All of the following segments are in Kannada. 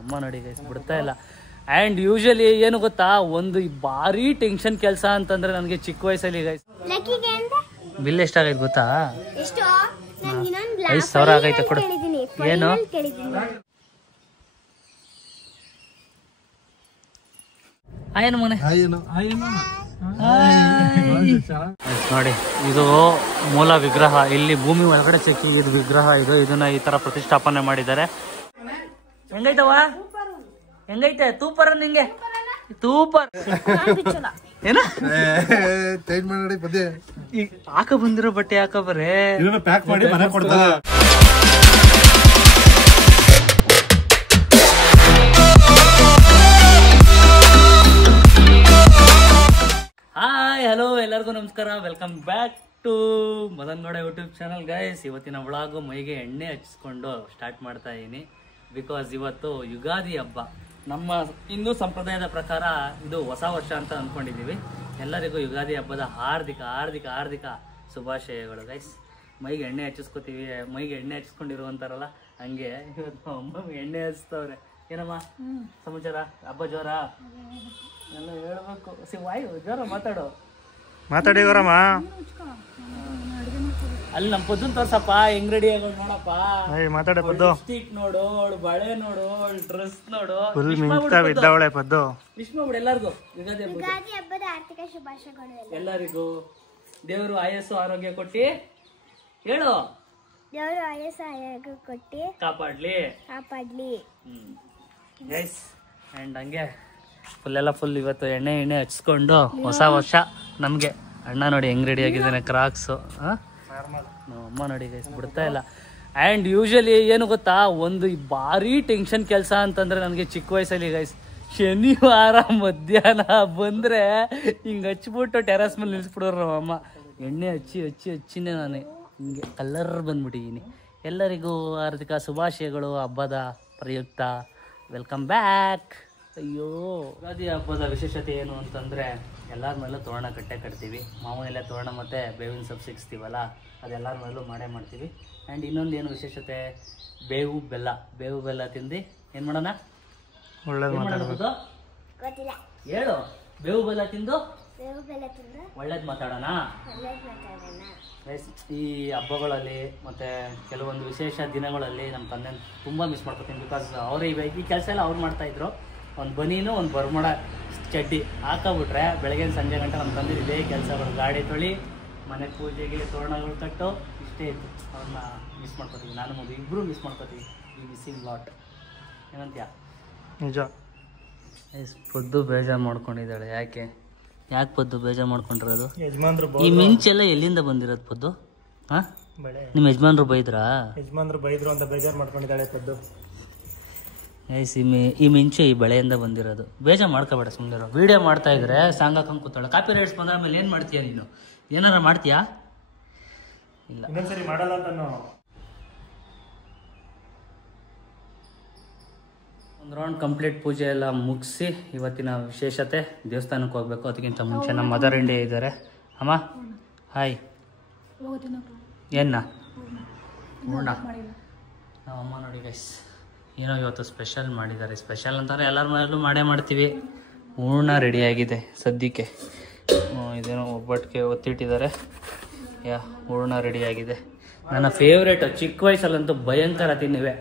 ಅಮ್ಮ ನೋಡಿ ಗೈಸ್ ಬಿಡ್ತಾ ಇಲ್ಲ. ಆ್ಯಂಡ್ ಯೂಶಲಿ ಏನು ಗೊತ್ತಾ, ಒಂದು ಭಾರಿ ಟೆನ್ಷನ್ ಕೆಲಸ ಅಂತಂದ್ರೆ ನನಗೆ ಚಿಕ್ಕ ವಯಸ್ಸಲ್ಲಿ ಗೈಸ್. ಬಿಲ್ ಎಷ್ಟಾಗೈತೆ ಗೊತ್ತಾ? 5,000 ಆಗೈತೆ ಕೊಡು. ಏನು ಆಯನು ಮನೆ ನೋಡಿ, ಇದು ಮೂಲ ವಿಗ್ರಹ. ಇಲ್ಲಿ ಭೂಮಿ ಒಳಗಡೆ ಚೆಕ್ಕಿದ ವಿಗ್ರಹ ಇದು. ಇದನ್ನ ಈ ತರ ಪ್ರತಿಷ್ಠಾಪನೆ ಮಾಡಿದ್ದಾರೆ. ಹೆಂಗೈತವ? ಹೆಂಗೈತೆ? ತೂಪರ್ ನಿಂಗೆ ತೂಪರ್ ಏನ ಹಾಕ ಬಂದಿರೋ ಬಟ್ಟೆ ಹಾಕ ಬರೇ ಪ್ಯಾಕ್ ಮಾಡಿ ಮನೆ ಕೊಡ್ತಾರ. ಹಾಯ್ ಹಲೋ ಎಲ್ಲರಿಗೂ ನಮಸ್ಕಾರ. Welcome back to Madan Gowda YouTube channel guys. ಇವತ್ತಿನ ವ್ಲಾಗು ಮೈಗೆ ಎಣ್ಣೆ ಹಚ್ಚಿಸ್ಕೊಂಡು ಸ್ಟಾರ್ಟ್ ಮಾಡ್ತಾ ಇದ್ದೀನಿ. ಬಿಕಾಸ್ ಇವತ್ತು ಯುಗಾದಿ ಹಬ್ಬ. ನಮ್ಮ ಹಿಂದೂ ಸಂಪ್ರದಾಯದ ಪ್ರಕಾರ ಇದು ಹೊಸ ವರ್ಷ ಅಂತ ಅಂದ್ಕೊಂಡಿದ್ದೀವಿ. ಎಲ್ಲರಿಗೂ ಯುಗಾದಿ ಹಬ್ಬದ ಹಾರ್ದಿಕ ಹಾರ್ದಿಕ ಹಾರ್ದಿಕ ಶುಭಾಶಯಗಳು ಗೈಸ್. ಮೈಗೆ ಎಣ್ಣೆ ಹಚ್ಚಿಸ್ಕೊತೀವಿ. ಮೈಗೆ ಎಣ್ಣೆ ಹಚ್ಚಿಸ್ಕೊಂಡಿರುವಂತಾರಲ್ಲ ಹಂಗೆ ಇವತ್ತು ಅಮ್ಮ ಎಣ್ಣೆ ಹಚ್ತವ್ರೆ. ಏನಮ್ಮ ಸಮಾಚಾರ? ಹಬ್ಬ ಜೋರ ಎಲ್ಲ ಹೇಳ್ಬೇಕು. ವಾಯು ಜೋರ ಮಾತಾಡಿ ಗೌರಮ್ಮ. ಅಲ್ಲಿ ನಮ್ಮ ಪೊದ್ದನ್ ತೋರ್ಸಪ್ಪ ಹೆಂಗ್ ರೆಡಿ ಆಗೋದು ನೋಡಪ್ಪ. ಮಾತಾಡ ಪದ್ದು. ಲಿಪ್ಸ್ಟಿಕ್ ನೋಡು, ಅವಳು ಬಳೆ ನೋಡು, ಅವಳು ಡ್ರೆಸ್ ನೋಡು. ವಿಶ್ ಮಾಡ್ಬಿಡು ಎಲ್ಲರಿಗೂ ಯುಗಾದಿ ಹಬ್ಬದ ಆರ್ಥಿಕ ಶುಭಾಶಯಗಳು ಎಲ್ಲರಿಗೂ. ದೇವರು ಆಯಸ್ಸು ಆರೋಗ್ಯ ಕೊಟ್ಟಿ ಹೇಳು. ದೇವರು ಆಯಸ್ಸು ಆರೋಗ್ಯ ಕೊಟ್ಟಿ ಕಾಪಾಡ್ಲಿ. ಗೈಸ್ ಅಂಡ್ ಹಂಗೆ ಫುಲ್ ಇವತ್ತು ಎಣ್ಣೆ ಹಚ್ಕೊಂಡು ಹೊಸ ವರ್ಷ ನಮ್ಗೆ. ಅಣ್ಣ ನೋಡಿ ಹೆಂಗ್ ರೆಡಿ ಆಗಿದ್ದಾನೆ, ಕ್ರಾಕ್ಸು. ಅಮ್ಮ ನೋಡಿ ಗೈಸ್ ಬಿಡ್ತಾ ಇಲ್ಲ. ಆ್ಯಂಡ್ ಯೂಶಲಿ ಏನು ಗೊತ್ತಾ, ಒಂದು ಭಾರಿ ಟೆನ್ಷನ್ ಕೆಲಸ ಅಂತಂದ್ರೆ ನನಗೆ ಚಿಕ್ಕ ವಯಸ್ಸಲ್ಲಿ ಗೈಸ್. ಶನಿವಾರ ಮಧ್ಯಾಹ್ನ ಬಂದ್ರೆ ಹಿಂಗೆ ಹಚ್ಬಿಟ್ಟು ಟೆರಸ್ ಮೇಲೆ ನಿಲ್ಸ್ಬಿಡೋರು ನಮ್ಮಮ್ಮ. ಎಣ್ಣೆ ಹಚ್ಚಿನೇ ನಾನು ಹಿಂಗೆ ಕಲ್ಲರ್ ಬಂದ್ಬಿಟ್ಟಿದ್ದೀನಿ. ಎಲ್ಲರಿಗೂ ಹಾರ್ದಿಕ ಶುಭಾಶಯಗಳು ಹಬ್ಬದ ಪ್ರಯುಕ್ತ. Welcome back. ಅಯ್ಯೋ, ಯುಗಾದಿ ಹಬ್ಬದ ವಿಶೇಷತೆ ಏನು ಅಂತಂದರೆ ಎಲ್ಲರ ಮೇಲೂ ತೋರಣ ಕಟ್ತೀವಿ. ಮಾಮೂಲೆಲ್ಲ ತೋರಣ ಮತ್ತು ಬೇವಿನ ಸೊಪ್ಪು ಸಿಕ್ಸ್ತೀವಲ್ಲ, ಅದೆಲ್ಲರ ಮೇಲೂ ಮಾಡ್ತೀವಿ. ಆ್ಯಂಡ್ ಇನ್ನೊಂದು ಏನು ವಿಶೇಷತೆ, ಬೇವು ಬೆಲ್ಲ ತಿಂದು ಏನು ಮಾಡೋಣ? ಒಳ್ಳೇದು ಮಾತಾಡೋದು ಹೇಳು. ಬೇವು ಬೆಲ್ಲ ತಿಂದು ಒಳ್ಳೇದು ಮಾತಾಡೋಣ. ಈ ಹಬ್ಬಗಳಲ್ಲಿ ಮತ್ತು ಕೆಲವೊಂದು ವಿಶೇಷ ದಿನಗಳಲ್ಲಿ ನಮ್ಮ ತಂದೆ ತುಂಬ ಮಿಸ್ ಮಾಡ್ಕೊತೀನಿ. ಬಿಕಾಸ್ ಅವರೇ ಈ ಕೆಲಸ ಎಲ್ಲ ಅವ್ರು ಮಾಡ್ತಾಯಿದ್ರು. ಒಂದು ಬನೀನು ಒಂದು ಬರ್ಮಡ ಚಡ್ಡಿ ಹಾಕೋಬಿಟ್ರೆ ಬೆಳಗ್ಗೆ ಸಂಜೆ ಗಂಟೆ ನಮ್ಮ ತಂದೆ ಇದೇ ಕೆಲಸಗಳು. ಗಾಡಿ ತೊಳಿ, ಮನೆ ಪೂಜೆಗೆ ತೋರಣಗಳು ಕಟ್ಟು, ಇಷ್ಟೇ ಇತ್ತು. ಅವ್ರನ್ನ ಮಿಸ್ ಮಾಡ್ಕೊತೀವಿ. ನಾನು ಮಗು ಇಬ್ಬರು ಮಿಸ್ ಮಾಡ್ಕೊತೀವಿ. ಈ ಮಿಸ್ಸಿಂಗ್ ಲಾಟ್ ಏನಂತೀಯ? ನಿಜ. ಪೊದ್ದು ಬೇಜಾರು ಮಾಡ್ಕೊಂಡಿದ್ದಾಳೆ. ಯಾಕೆ ಪೊದ್ದು ಬೇಜಾರು ಮಾಡ್ಕೊಂಡಿರೋದು? ಈ ಮಿಂಚೆಲ್ಲ ಎಲ್ಲಿಂದ ಬಂದಿರೋದು ಪೊದ್ದು? ಹಾಂ, ನಿಮ್ಮ ಯಜಮಾನ್ರು ಬೈದ್ರು ಅಂತ ಬೇಜಾರು ಮಾಡ್ಕೊಂಡಿದ್ದಾಳೆ ಪೊದ್ದು. ಈ ಮಿಂಚು ಈ ಬೆಳೆಯಿಂದ ಬಂದಿರೋದು. ಬೇಜಾರು ಮಾಡ್ಕೋಬೇಡ, ಸುಮ್ಮನೆ ವಿಡಿಯೋ ಮಾಡ್ತಾ ಇದ್ರೆ ಸಾಂಗ್ ಹಾಕೊಂಡು ಕೂತಾಳೆ. ಕಾಪಿ ರೈಟ್ಸ್ ಬಂದ ಮೇಲೆ ಏನು ಮಾಡ್ತೀಯ ನೀನು? ಏನಾರ ಮಾಡ್ತೀಯಾ? ಇಲ್ಲ, ಇನ್ನೊಂದ್ಸರಿ ಮಾಡಲ್ಲ ಅಂತ. ಒಂದು ರೌಂಡ್ ಕಂಪ್ಲೀಟ್ ಪೂಜೆ ಎಲ್ಲ ಮುಗಿಸಿ ಇವತ್ತಿನ ವಿಶೇಷತೆ ದೇವಸ್ಥಾನಕ್ಕೆ ಹೋಗ್ಬೇಕು. ಅದಕ್ಕಿಂತ ಮುಂಚೆ ನಮ್ಮ ಮದರ್ ಇಂಡಿಯಾ ಇದ್ದಾರೆ. ಅಮ್ಮ ಹಾಯ್. ಏನ ಹೂರ್ಣ ನಮ್ಮಮ್ಮ ನೋಡಿ ಗೈಸ್ ಏನೋ ಇವತ್ತು ಸ್ಪೆಷಲ್ ಮಾಡಿದ್ದಾರೆ. ಸ್ಪೆಷಲ್ ಅಂತಾರೆ ಎಲ್ಲರ ಮನೆಯಲ್ಲೂ ಮಾಡ್ತೀವಿ. ಹೂರ್ಣ ರೆಡಿಯಾಗಿದೆ ಸದ್ಯಕ್ಕೆ. ಇದೇನೋ ಒಬ್ಬಟ್ಟಿಗೆ ಒತ್ತಿಟ್ಟಿದ್ದಾರೆ. ಹೂರ್ಣ ರೆಡಿಯಾಗಿದೆ. ನನ್ನ ಫೇವ್ರೇಟ್. ಚಿಕ್ಕ ವಯಸ್ಸಲ್ಲಂತೂ ಭಯಂಕರ ತಿನ್ನಿವೆ.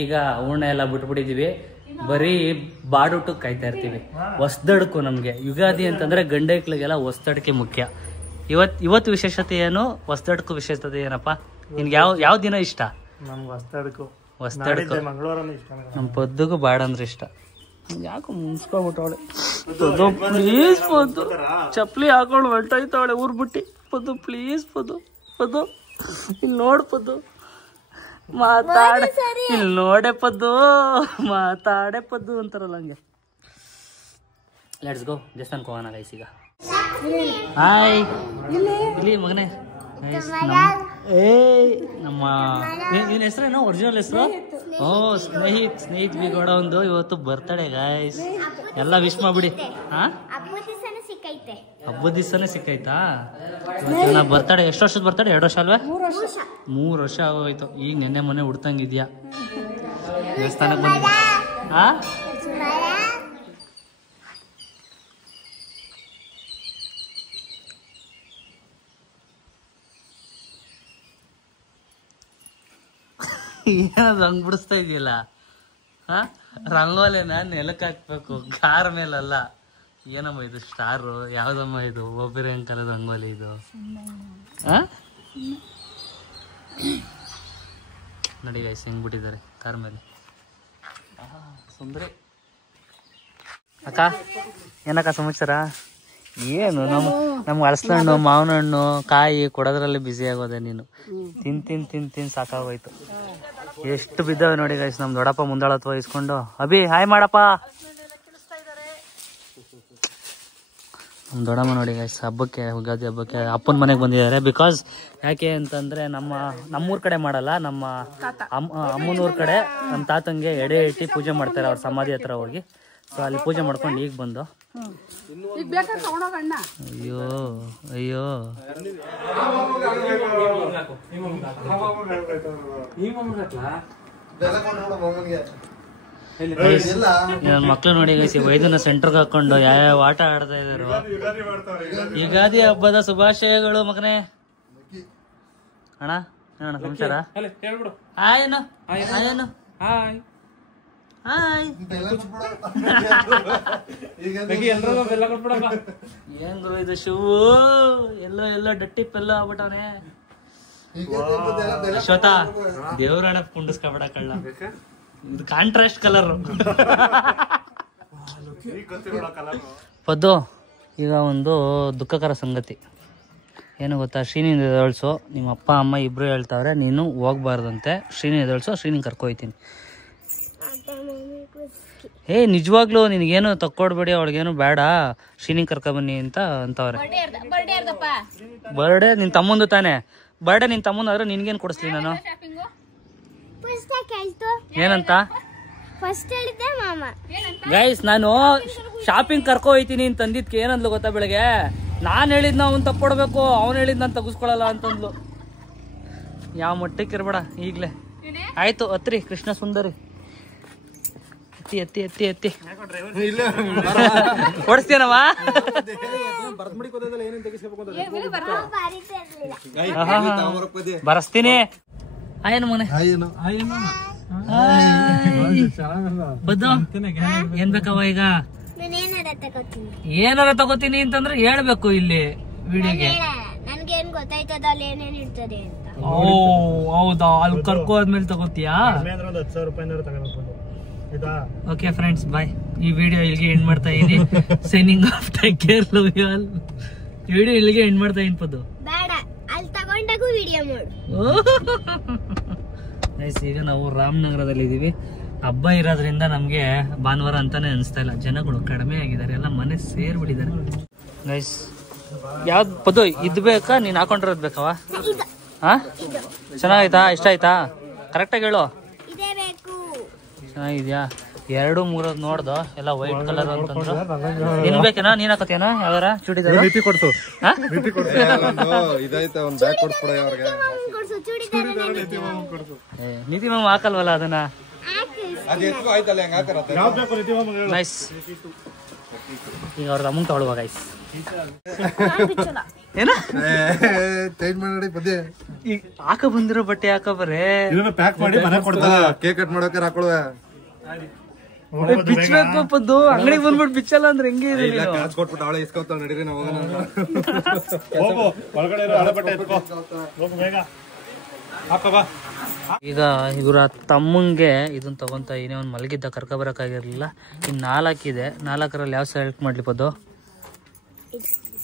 ಈಗ ಹೂರ್ಣ ಎಲ್ಲ ಬಿಟ್ಬಿಟ್ಟಿದ್ದೀವಿ. ಬರೀ ಬಾಡುಟ್ಟು ಕಾಯ್ತಾ ಇರ್ತೀವಿ. ಹೊಸ್ದಡ್ಕು ನಮಗೆ ಯುಗಾದಿ ಅಂತಂದರೆ ಗಂಡೈಕ್ಳಿಗೆಲ್ಲ ಹೊಸ್ದಡ್ಕೆ ಮುಖ್ಯ. ಇವತ್ತು ವಿಶೇಷತೆ ಏನು? ಹೊಸ್ದಡ್ಕು ವಿಶೇಷತೆ ಏನಪ್ಪ? ನಿನ್ಗೆ ಯಾವ ದಿನ ಇಷ್ಟ? ನಮ್ಗೆ ಹೊಸ್ದಡ್ಕು. ನಮ್ಮ ಪೊದ್ದುಗೂ ಬಾಡ ಅಂದ್ರೆ ಇಷ್ಟ. ಯಾಕೋ ಮುನ್ಸ್ಕೊಬಿಟ್ಟವಳೆ ಪ್ಲೀಸ್ ಪೊದ್ದು. ಚಪ್ಪಲಿ ಹಾಕೊಂಡು ಹೊಂಟೋಯ್ತವಳೆ ಊರ್ ಬಿಟ್ಟು. ಪೊದ್ದು ಪ್ಲೀಸ್ ಪೊದ್ದು ಇಲ್ಲಿ ನೋಡ್ ಪೊದ್ದು ಇಲ್ಲಿ ನೋಡೆ ಪದ್ದು ಮಾತಾಡೆ ಪದ್ದು ಅಂತಾರಲ್ಲ ಹಂಗೆ. ಲೆಟ್ಸ್ ಗೋ ದೇವಸ್ಥಾನಕ್ಕೆ ಹೋಗೋಣ ಗೈಸ್ ಈಗ. ಹಾಯ್ ಇಲ್ಲಿ ಮಗನೇ. ನಮ್ಮ ಇವನ ಹೆಸರೇನೋ ಒರಿಜಿನಲ್ ಹೆಸರು? ಸ್ನೇಹಿತ್ ಬಿಗೌಡ ಒಂದು ಇವತ್ತು ಬರ್ತಡೆ ಗೈಸ್. ಎಲ್ಲ ವಿಶ್ ಮಾಡ್ಬಿಡಿ. ಹಬ್ಬದ ದಿವಸನೇ ಸಿಕ್ಕೈತಾ? ಬರ್ತಡೆ ಎಷ್ಟು ವರ್ಷದ ಬರ್ತಡೆ? 2 ವರ್ಷ ಅಲ್ವೇ? 3 ವರ್ಷ ಆಗೋಯ್ತು. ಈಗ ನೆನ್ನೆ ಮೊನ್ನೆ ಹುಡ್ತಂಗಿದ್ಯಾ? ದೇವಸ್ಥಾನಕ್ಕೆ ಬಂದ ಹಾ ಏನದು ಹಂಗ್ ಬಿಡಿಸ್ತಾ ಇದೆಯಲ್ಲ? ಹಾ, ರಂಗೋಲಿನ ನೆಲಕ್ಕೆ ಹಾಕ್ಬೇಕು, ಕಾರ್ ಮೇಲಲ್ಲ. ಏನಮ್ಮ ಇದು ಸ್ಟಾರು? ಯಾವ್ದಮ್ಮ ಇದು? ಒಬ್ಬರೇ ಅಂಕಲದ ರಂಗೋಲಿ ಇದು. ನೋಡಿ ಗೈಸ್ ಹೆಂಗ್ ಬಿಟ್ಟಿದ್ದಾರೆ ಕಾರ್ ಮೇಲೆ. ಸುಂದರಿ ಅಕ್ಕ, ಏನಕ್ಕ ಸಮಾಚಾರ? ಏನು ನಮ್ಗೆ ಹಲಸಿನ ಹಣ್ಣು, ಮಾವಿನ ಹಣ್ಣು, ಕಾಯಿ ಕೊಡೋದ್ರಲ್ಲಿ ಬ್ಯುಸಿ ಆಗೋದೆ ನೀನು. ತಿನ್ ಸಾಕಾಗೋಯ್ತು. ಎಷ್ಟು ಬಿದ್ದಾವೆ ನೋಡಿ ಗೈಸ್. ನಮ್ ದೊಡ್ಡಪ್ಪ ಮುಂದಾಳತ್ವ ಇಸ್ಕೊಂಡು. ಅಭಿ ಹಾಯ್ ಮಾಡಪ್ಪ. ನಮ್ ದೊಡ್ಡಮ್ಮ ನೋಡಿ ಗೈಸ್ ಹಬ್ಬಕ್ಕೆ, ಉಗಾದಿ ಹಬ್ಬಕ್ಕೆ ಅಪ್ಪನ ಮನೆಗೆ ಬಂದಿದ್ದಾರೆ. ಬಿಕಾಸ್ ಯಾಕೆ ಅಂತಂದ್ರೆ ನಮ್ಮೂರ್ ಕಡೆ ಮಾಡಲ್ಲ, ನಮ್ಮ ಅಮ್ಮನೂರ್ ಕಡೆ ನಮ್ಮ ತಾತಂಗೆ ಎಡೆ ಇಟ್ಟು ಪೂಜೆ ಮಾಡ್ತಾರೆ ಅವ್ರ ಸಮಾಧಿ ಹತ್ರ ಹೋಗಿ. ಸೊ ಅಲ್ಲಿ ಪೂಜೆ ಮಾಡ್ಕೊಂಡು ಈಗ ಬಂದು. ಅಯ್ಯೋ ಅಯ್ಯೋ, ಮಕ್ಳು ನೋಡಿ ಗೈಸಿ ವೈದ್ಯನ ಸೆಂಟರ್ಗೆ ಹಾಕೊಂಡು ಯಾವ ಆಟ ಆಡ್ತಾ ಇದಾರು. ಯುಗಾದಿ ಹಬ್ಬದ ಶುಭಾಶಯಗಳು ಮಗನೇ. ಅಣ್ಣ ಏನಣ್ಣ ಸಮಾಚಾರ? ಹಾಯ್ ಹಾಯ್ ಹೆಂಗು ಇದು ಶೂ ಎಲ್ಲೋ ಡಟ್ಟಿಪ್ ಎಲ್ಲ ಆಗ್ಬಿಟ್ಟವನೆ. ಅಶ್ವಥ ದೇವ್ರಣ ಕುಂಡಿಸ್ಕೊಬೇಡ ಕಳ್ಳ. ಇದು ಕಾಂಟ್ರಾಸ್ಟ್ ಕಲರ್. ಪದ್ದು, ಈಗ ಒಂದು ದುಃಖಕರ ಸಂಗತಿ ಏನು ಗೊತ್ತಾ? ಶ್ರೀನಿಂದ ಎದಳ್ಸು. ನಿಮ್ಮ ಅಪ್ಪ ಅಮ್ಮ ಇಬ್ರು ಹೇಳ್ತಾವ್ರೆ ನೀನು ಹೋಗ್ಬಾರ್ದಂತೆ. ಶ್ರೀನಿ ಎದಳ್ಸು, ಶ್ರೀನಿ ಕರ್ಕೊಯ್ತೀನಿ. ನಿಜವಾಗ್ಲೂ ನಿನಗೇನು ತಕ್ಕೊಡ್ಬೇಡಿ, ಅವಳಿಗೇನು ಬೇಡ, ಶ್ರೀನಿ ಕರ್ಕೊಬನ್ನಿ ಅಂತವ್ರೆ. ಬರ್ಡೇ ನಿನ್ ತಮ್ಮಂದು ತಾನೆ? ಬರ್ಡೇ ನಿನ್ ತಮ್ಮಂದಾದ್ರೆ ನಿನ್ಗೇನು ಕೊಡಿಸ್ಲಿ ನಾನು? ಏನಂತ ಗೈಸ್? ನಾನು ಶಾಪಿಂಗ್ ಕರ್ಕೊ ಹೋಯ್ತೀನಿ ಅಂತ ಅಂದಿದ್ಕೆ ಏನಂದ್ಲು ಗೊತ್ತಾ? ಬೆಳಗ್ಗೆ ನಾನ್ ಹೇಳಿದ್ನ ಅವ್ನ್ ತಕ್ಕೊಡ್ಬೇಕು, ಅವ್ನು ಹೇಳಿದ್ ನಾನು ತಗಸ್ಕೊಳಲ್ಲ ಅಂತಂದ್ಲು. ಯಾವ ಮಟ್ಟಕ್ಕೆ ಇರ್ಬೇಡ ಈಗ್ಲೇ. ಆಯ್ತು ಹತ್ರಿ ಕೃಷ್ಣ ಸುಂದರಿ. ಎತ್ತಿ ಎತ್ತಿ ಎತ್ತಿ ಓಡಿಸ್ತೇನವ? ಬರಸ್ತೀನಿ. ಆಯ್ನು ಮನೆ ಏನ್ ಬೇಕವ ಈಗ? ಏನಾರ ತಗೋತೀನಿ ಅಂತಂದ್ರೆ ಹೇಳ್ಬೇಕು ಇಲ್ಲಿ ವಿಡಿಯೋಗೆ. ಓ ಹೌದಾ? ಅಲ್ಲಿ ಕರ್ಕೋದ್ಮೇಲೆ ತಗೋತೀಯಾ? ಓಕೆ ಫ್ರೆಂಡ್ಸ್, ಬಾಯ್. ಈ ವಿಡಿಯೋ ಇಲ್ಲಿಗೆ ಎಂಡ್ ಮಾಡ್ತಾ ಇದೀನಿ. Signing off. Take care, love you all. Video ಇಲ್ಲಿಗೆ ಎಂಡ್ ಮಾಡ್ತಾ ಇದೀನಿ. ಪದ್ದು ಈಗ ನಾವು ರಾಮನಗರದಲ್ಲಿ ಇದೀವಿ. ಹಬ್ಬ ಇರೋದ್ರಿಂದ ನಮ್ಗೆ ಭಾನುವಾರ ಅಂತಾನೆ ಅನಿಸ್ತಾ ಇಲ್ಲ. ಜನಗಳು ಕಡಿಮೆ ಆಗಿದ್ದಾರೆ, ಎಲ್ಲ ಮನೆ ಸೇರ್ಬಿಟ್ಟಿದ್ದಾರೆ ಗೈಸ್. ಯಾವ್ದು ಪದ್ದು ಇದ್ ಬೇಕಾ? ನೀನ್ ಹಾಕೊಂಡಿರೋದ್ ಬೇಕವಾ? ಹಾ, ಚೆನ್ನಾಗೈತಾ? ಇಷ್ಟ ಆಯ್ತಾ? ಕರೆಕ್ಟಾಗಿ ಹೇಳು. ಚೆನ್ನಾಗಿದ್ಯಾ? 2-3 ನೋಡ್ದು ಎಲ್ಲ ವೈಟ್ ಕಲರ್ ಅಂತಂದ್ರು. ನಿನ್ ಬೇಕೇನಾ? ನೀನ್ ಹಾಕತ್ತೇನಾ ಯಾವ್ದಾರ ಚೂಡಿದಾರ? ನೀತಿ ಕೊಡ್ಸು. ನೀತಿ ಮಾಮ ಹಾಕಲ್ವಲ್ಲ ಅದನ್ನ. ನೈಸ್. ಈಗ ಅವ್ರದ್ದು ಅಮೌಂಟ್ ತಗೊಳ್ಳುವ ಗೈಸ್. ಏನ ಹಾಕ ಬಂದಿರೋ ಬಟ್ಟೆ ಹಾಕ ಬರೇ ಪ್ಯಾಕ್ ಮಾಡಿ ಮನೆ ಕೊಡ್ತಾ ಕೇಕ್ ಕಟ್ ಮಾಡೋಕೆ ಹಾಕೊಳ್ಳುವ. ಬಿಚ್ಚಬೇಕು ಪದ್ದು. ಅಂಗಡಿಗೆ ಬಂದ್ಬಿಟ್ಟು ಬಿಚ್ಚಲ್ಲ ಅಂದ್ರೆ ಹೆಂಗೆ ಇದೆ? ಕೊಟ್ಬಿಟ್ಟು ಅವಳೆ ಇಸ್ಕೊತಾಳ. ನಡೀರಿ ನಾವು ಈಗ ಇವರ ತಮ್ಮಂಗೆ ಇದನ್ನ ತಗೊಂತ ಏನೇ ಒಂದ್ ಮಲಗಿದ್ದ ಕರ್ಕೊಬರಕ್ಕಾಗಿರ್ಲಿಲ್ಲ. ಇನ್ 4 ಇದೆ. 4ರಲ್ಲಿ ಯಾವ ಸೆಲೆಕ್ಟ್ ಮಾಡ್ಲಿ ಪದ್ದು?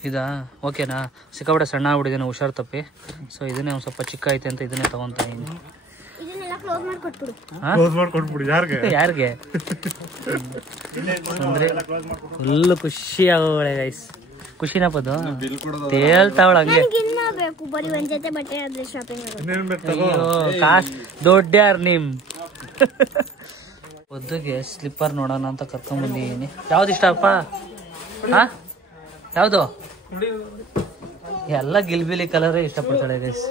ಇದಾ ಓಕೆನಾ? ಸಿಕ್ಕಾಪಟ್ಟೆ ಸಣ್ಣ ಆಗ್ಬಿಟ್ಟಿದ್ದೇನೆ, ಹುಷಾರು ತಪ್ಪಿ. ಸೊ ಇದನ್ನೇ ಒಂದ್ ಸ್ವಲ್ಪ ಚಿಕ್ಕ ಐತೆ ಅಂತ ಇದನ್ನೇ ತಗೊಂತ ಇದೀನಿ. ಯಾರಿಗೆ ಅಂದ್ರೆ ಫುಲ್ ಖುಷಿ ಆಗೋಳೆ ಗೈಸ್. ಖುಷಿನ ಪದ್ದು ತೇಳ್ತಾವಳ ಹಂಗೆ. ದೊಡ್ಡ ಯಾರು ನಿಮ್ ಪದ್ದುಗೆ ಸ್ಲಿಪ್ಪರ್ ನೋಡೋಣ ಅಂತ ಕರ್ಕೊಂಡ್ ಬಂದಿದ್ದೀನಿ. ಯಾವ್ದು ಇಷ್ಟ ಅಪ್ಪ? ಹಾ ಯಾವ್ದು? ಎಲ್ಲ ಗಿಲ್ಬಿಲಿ ಕಲರ್ ಇಷ್ಟಪಡ್ತಾಳೆ ಗೈಸ್.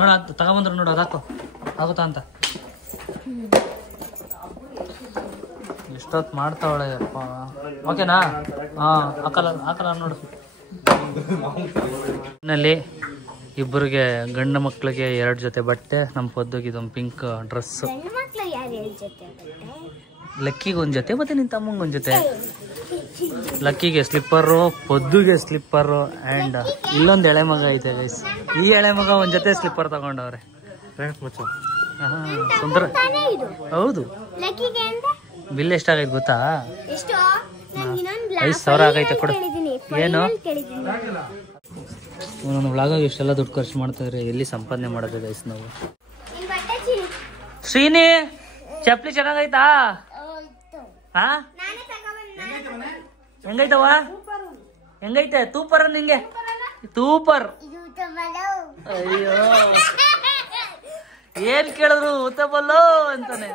ನೋಡ ತಗೊಂಬಂದ್ರು ನೋಡು ಅದಾಕೋ ಆಗುತ್ತಾ ಅಂತ. ಎಷ್ಟೊತ್ತು ಮಾಡ್ತಾವಳೆ ಅಪ್ಪ. ಓಕೆನಾ? ಹಾಕಲ್ಲ ನೋಡು. ನಲ್ಲಿ ಇಬ್ಬರಿಗೆ ಗಂಡು ಮಕ್ಕಳಿಗೆ 2 ಜೊತೆ ಬಟ್ಟೆ, ನಮ್ಮ ಪೊದ್ದುಗೆ ಇದೊಂದು ಪಿಂಕ್ ಡ್ರೆಸ್. ಲಕ್ಕಿಗೆ 1 ಜೊತೆ ಮತ್ತೆ ನಿನ್ನ ತಮ್ಮಂಗೆ 1 ಜೊತೆ. ಲಕ್ಕಿಗೆ ಸ್ಲಿಪ್ಪರು, ಪೊದ್ದುಗೆ ಸ್ಲಿಪ್ಪರು ಆ್ಯಂಡ್ ಇಲ್ಲೊಂದು ಎಳೆ ಮಗ ಐತೆ ಗೈಸ್. ಈ ಎಳೆ ಮಗ 1 ಜೊತೆ ಸ್ಲಿಪ್ಪರ್ ತಗೊಂಡವ್ರೆ. ಸುಂದರ. ಹೌದು. ಬಿಲ್ ಎಷ್ಟಾಗೈತೆ ಗೊತ್ತಾ? 5,000 ಆಗೈತೆ ಕೊಡು. ಏನು ಒಂದೊಂದು ವ್ಲಾಗಾಗ ಇಷ್ಟೆಲ್ಲ ದುಡ್ಡು ಖರ್ಚು ಮಾಡ್ತಾರೆ, ಎಲ್ಲಿ ಸಂಪಾದನೆ ಮಾಡೋದು ಗೈಸ್ ನಾವು. ಶ್ರೀನಿ ಚಪ್ಲಿ ಚೆನ್ನಾಗೈತಾ? ಹಾ ಹೆಂಗೈತವ? ಹೆಂಗೈತೆ? ತೂಪರ್ ನಿಂಗೆ ತೂಪರ್. ಅಯ್ಯೋ ಏನ್ ಕೇಳಿದ್ರು ಉತ್ತಬಲ್ಲೋ ಅಂತಾನೆ.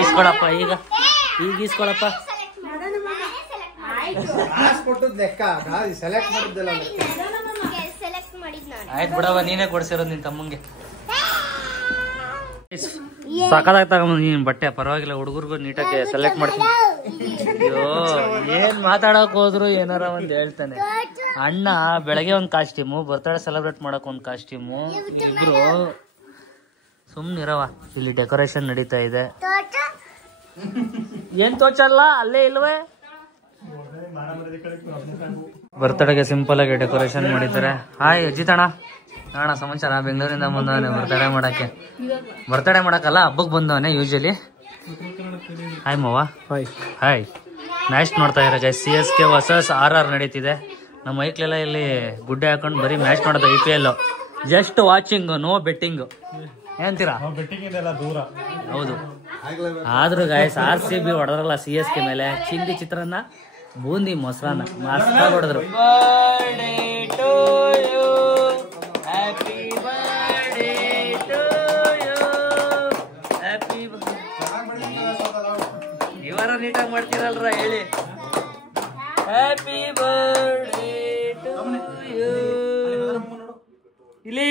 ಈಸ್ಕೊಳಪ್ಪ ಈಗ ಈಸ್ಕೊಳಪ್ಪ. ಆಯ್ತು ಬಿಡವ, ನೀನೇ ಕೊಡ್ಸಿರೋದು ನಿನ್ ತಮ್ಮಂಗೆ. ಸಾಕಾದಾಗ ತಗೊಂಬ ನೀನ್ ಬಟ್ಟೆ, ಪರವಾಗಿಲ್ಲ. ಹುಡುಗರ್ಗು ನೀಟಾಗಿ ಸೆಲೆಕ್ಟ್ ಮಾಡ್ತೀನಿ. ಅಯ್ಯೋ ಏನ್ ಮಾತಾಡಕ್ ಹೋದ್ರು ಏನಾರ ಒಂದ್ ಹೇಳ್ತಾನೆ. ಅಣ್ಣ ಬೆಳಗ್ಗೆ ಒಂದ್ ಕಾಸ್ಟ್ಯೂಮು, ಬರ್ತ್ಡೇ ಸೆಲೆಬ್ರೇಟ್ ಮಾಡಕ್ ಒಂದ್ ಕಾಸ್ಟ್ಯೂಮು. ಇಬ್ರು ಸುಮ್ನಿರವ. ಇಲ್ಲಿ ಡೆಕೋರೇಷನ್ ನಡೀತಾ ಇದೆ. ಏನ್ ತೋಚಲ್ಲ ಅಲ್ಲೇ ಇಲ್ವೇ? ಬರ್ತ್ಡೇಗೆ ಸಿಂಪಲ್ ಆಗಿ ಡೆಕೋರೇಷನ್ ಮಾಡಿದ್ದಾರೆ. ಹಾಯ್ ಅಜಿತಣ್ಣ. ಅಣ್ಣ ಸಮಾಚಾರ? ಬೆಂಗಳೂರಿಂದ ಬಂದವನೆ ಬರ್ತ್ಡೇ ಮಾಡಕ್ಕೆ. ಬರ್ತ್ಡೇ ಮಾಡಕ್ಕಲ್ಲ, ಹಬ್ಬಕ್ಕೆ ಬಂದವನೆ ಯೂಶಲಿ. ಹಾಯ್ ಮವ್ವ. ಹಾಯ್. ಮ್ಯಾಚ್ ನೋಡ್ತಾ ಇದ್ದಾರೆ ಗೈಸ್. CSK ವರ್ಸಸ್ RR ನಡೀತಿದೆ. ನಮ್ಮ ಮೈಕ್ಲೆಲ್ಲ ಇಲ್ಲಿ ಗುಡ್ಡೆ ಹಾಕೊಂಡು ಬರೀ ಮ್ಯಾಚ್ ನೋಡೋದು. IPL just watching, no betting. ಏನಂತೀರಾ? ಹೌದು. ಆದ್ರೂ ಗಾಯ್ಸ್ RCB ಹೊಡೆದ್ರಲ್ಲ CSK ಮೇಲೆ, ಚಿಂದಿ ಚಿತ್ರಾನ್ನ, ಬೂಂದಿ ಮೊಸರನ್ನ ಮಸ್ತಾಗಿ ಹೊಡೆದ್ರು. ಇವರ ನೀಟಾಗಿ ಮಾಡ್ತೀರಲ್ರ ಹೇಳಿ. Happy birthday to you. ಇಲ್ಲಿ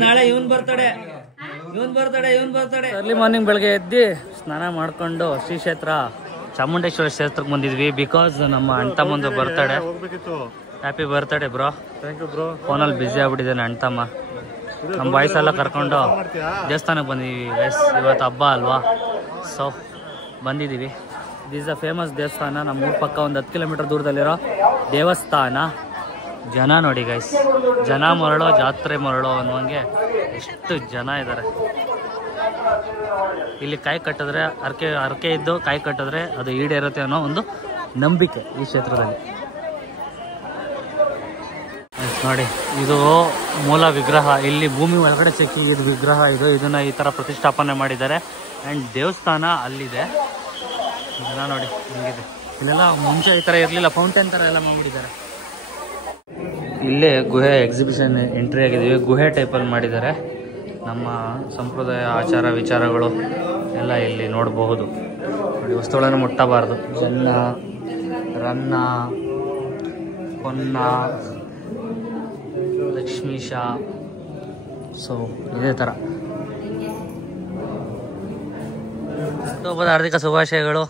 ನಾಳೆ ಇವನ್ ಬರ್ತಡೆ. ಅರ್ಲಿ ಮಾರ್ನಿಂಗ್ ಬೆಳಗ್ಗೆ ಎದ್ದು ಸ್ನಾನ ಮಾಡ್ಕೊಂಡು ಶ್ರೀ ಕ್ಷೇತ್ರ ಚಾಮುಂಡೇಶ್ವರಿ ಕ್ಷೇತ್ರಕ್ಕೆ ಬಂದಿದ್ವಿ. ಬಿಕಾಸ್ ನಮ್ಮ ಅಣ್ತಮ್ಮಂದು ಬರ್ತಡೆ. Happy birthday bro. ಫೋನಲ್ಲಿ ಬ್ಯುಸಿ ಆಗ್ಬಿಟ್ಟಿದ್ದಾನೆ ಅಣ್ತಮ್ಮ. ನಮ್ಮ ಬಾಯ್ಸ್ ಎಲ್ಲ ಕರ್ಕೊಂಡು ದೇವಸ್ಥಾನಕ್ಕೆ ಬಂದಿದ್ದೀವಿ ಗೈಸ್. ಇವತ್ತು ಹಬ್ಬ ಅಲ್ವಾ, ಸೊ ಬಂದಿದ್ದೀವಿ. ದಿಸ್ ಅ ಫೇಮಸ್ ದೇವಸ್ಥಾನ. ನಮ್ಮ ಊರ ಪಕ್ಕ ಒಂದು 10 ಕಿಲೋಮೀಟರ್ ದೂರದಲ್ಲಿರೋ ದೇವಸ್ಥಾನ. ಜನ ನೋಡಿ ಗೈಸ್, ಜನ ಮರಳೋ ಜಾತ್ರೆ ಮರಳೋ ಅನ್ನುವಂಗೆ ಎಷ್ಟು ಜನ ಇದ್ದಾರೆ ಇಲ್ಲಿ. ಕಾಯಿ ಕಟ್ಟಿದ್ರೆ ಅರ್ಕೆ ಇದ್ದು ಕಾಯಿ ಕಟ್ಟಿದ್ರೆ ಅದು ಈಡೇರುತ್ತೆ ಅನ್ನೋ ಒಂದು ನಂಬಿಕೆ ಈ ಕ್ಷೇತ್ರದಲ್ಲಿ. ನೋಡಿ, ಇದು ಮೂಲ ವಿಗ್ರಹ. ಇಲ್ಲಿ ಭೂಮಿ ಒಳಗಡೆ ಸಿಕ್ಕಿದ ವಿಗ್ರಹ ಇದು. ಇದನ್ನ ಈ ತರ ಪ್ರತಿಷ್ಠಾಪನೆ ಮಾಡಿದ್ದಾರೆ. ಅಂಡ್ ದೇವಸ್ಥಾನ ಅಲ್ಲಿದೆ. ಇದನ್ನ ನೋಡಿ ಹಿಂಗಿದೆ. ಇಲ್ಲೆಲ್ಲ ಮುಂಚೆ ಈ ತರ ಇರ್ಲಿಲ್ಲ, ಫೌಂಟೇನ್ ತರ ಎಲ್ಲ ಮಾಡಿದ್ದಾರೆ. ಇಲ್ಲೇ ಗುಹೆ ಎಕ್ಸಿಬಿಷನ್ ಎಂಟ್ರಿ ಆಗಿದ್ದೀವಿ. ಗುಹೆ ಟೈಪಲ್ಲಿ ಮಾಡಿದ್ದಾರೆ. ನಮ್ಮ ಸಂಪ್ರದಾಯ ಆಚಾರ ವಿಚಾರಗಳು ಎಲ್ಲ ಇಲ್ಲಿ ನೋಡಬಹುದು. ನೋಡಿ, ವಸ್ತುಗಳನ್ನು ಮುಟ್ಟಬಾರ್ದು. ಜನ್ನ, ರನ್ನ, ಪೊನ್ನ, ಲಕ್ಷ್ಮೀಶ, ಸೊ ಇದೇ ಥರ. ಹಬ್ಬದ ಹಾರ್ದಿಕ ಶುಭಾಶಯಗಳು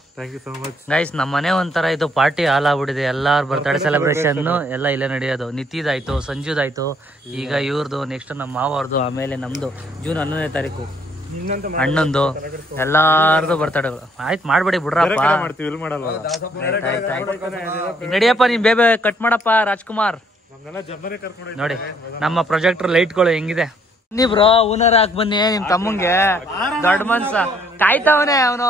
ಗೈಸ್. ನಮ್ಮ ಮನೆ ಒಂಥರ ಇದು ಪಾರ್ಟಿ ಹಾಲ್ ಆಗ್ಬಿಟ್ಟಿದೆ. ಎಲ್ಲಾರು ಬರ್ತಡೇ ಸೆಲೆಬ್ರೇಷನ್ ಎಲ್ಲ ಇಲ್ಲೇ ನಡೆಯೋದು. ನಿತಿದಾಯ್ತು, ಸಂಜುದಾಯ್ತು, ಈಗ ಇವ್ರದ್ದು, ನೆಕ್ಸ್ಟ್ ನಮ್ಮ ಮಾವವ್ರದ್ದು, ಆಮೇಲೆ ನಮ್ದು ಜೂನ್ 11ನೇ ತಾರೀಕು ಅಣ್ಣಂದು, ಎಲ್ಲಾರ್ದು ಬರ್ತಡೇಗಳು. ಆಯ್ತು ಮಾಡ್ಬೇಡಿ ಬಿಡ್ರಪ್ಪ. ನಡಿಯಪ್ಪ, ನೀನ್ ಬೇಬೆ ಕಟ್ ಮಾಡಪ್ಪ ರಾಜ್ಕುಮಾರ್. ನೋಡಿ ನಮ್ಮ ಪ್ರೊಜೆಕ್ಟರ್ ಲೈಟ್ಗಳು ಹೆಂಗಿದೆ. ಬನ್ನಿ ಬ್ರೋ, ಓನರ್ ಹಾಕ್ ಬನ್ನಿ ನಿಮ್ ತಮ್ಮಂಗೆ. ದೊಡ್ಡ ಮನ್ಸ ಕಾಯ್ತಾವನೆ ಅವನು.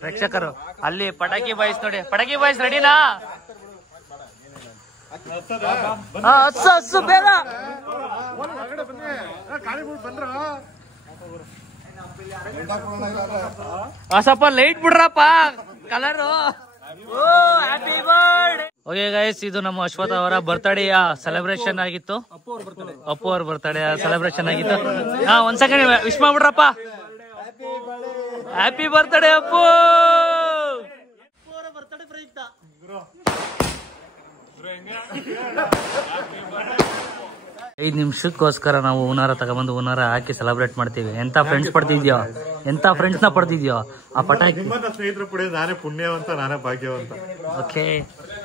ಪ್ರೇಕ್ಷಕರು ಅಲ್ಲಿ ಪಟಾಕಿ ಬಾಯ್ಸ್ ನೋಡಿ. ಪಟಾಕಿ ಬಾಯ್ಸ್ ರೆಡಿನಾ? ಹಸ್ಸು ಬೇಗ. ಸ್ವಲ್ಪ ಲೈಟ್ ಬಿಡ್ರಪ್ಪ colour. Happy birthday. Okay guys, ಇದು ನಮ್ಮ ಅಶ್ವಥ್ ಅವರ ಬರ್ತ್ಡೇಯ ಸೆಲೆಬ್ರೇಷನ್ ಆಗಿತ್ತು. ಅಪ್ಪು ಅವ್ರ ಬರ್ತ್ಡೇ ಸೆಲೆಬ್ರೇಷನ್ ಆಗಿತ್ತು. ಒಂದ್ ಸೆಕೆಂಡ್ ವಿಶ್ ಮಾಡ್ಬಿಡ್ರಪ್ಪ. Happy birthday Appu. 5 ನಿಮಿಷಕ್ಕೋಸ್ಕರ ನಾವು ಹೂನಾರ ತಗೊಂಬಂದು ಹೂನಾರ ಹಾಕಿ ಸೆಲೆಬ್ರೇಟ್ ಮಾಡ್ತೀವಿ. ಎಂತ ಫ್ರೆಂಡ್ಸ್ ಪಡ್ತಿದ್ಯೋ, ಎಂತ ಫ್ರೆಂಡ್ಸ್ ನ ಪಡ್ತಿದ್ಯೋ ಆ ಪಟಾಕಿ. ಸ್ನೇಹಿತರು ಪಡೆಯೋದು ನಾನೇ ಪುಣ್ಯವಂತ, ನಾನೇ ಭಾಗ್ಯವಂತ. Okay,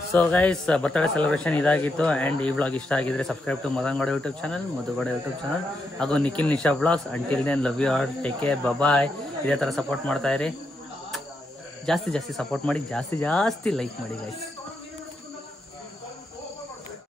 so guys, birthday celebration ಇದಾಗಿತ್ತು. ಆ್ಯಂಡ್ ಈ ವ್ಲಾಗ್ ಇಷ್ಟ ಆಗಿದ್ರೆ subscribe to Madangowda YouTube channel, Madhugowda YouTube channel ಹಾಗೂ Nikhil Nisha vlogs. Until then love you all, take care, bye. ಇದೇ ಥರ ಸಪೋರ್ಟ್ ಮಾಡ್ತಾ ಇರಿ. ಜಾಸ್ತಿ ಸಪೋರ್ಟ್ ಮಾಡಿ, ಜಾಸ್ತಿ ಲೈಕ್ ಮಾಡಿ ಗೈಸ್.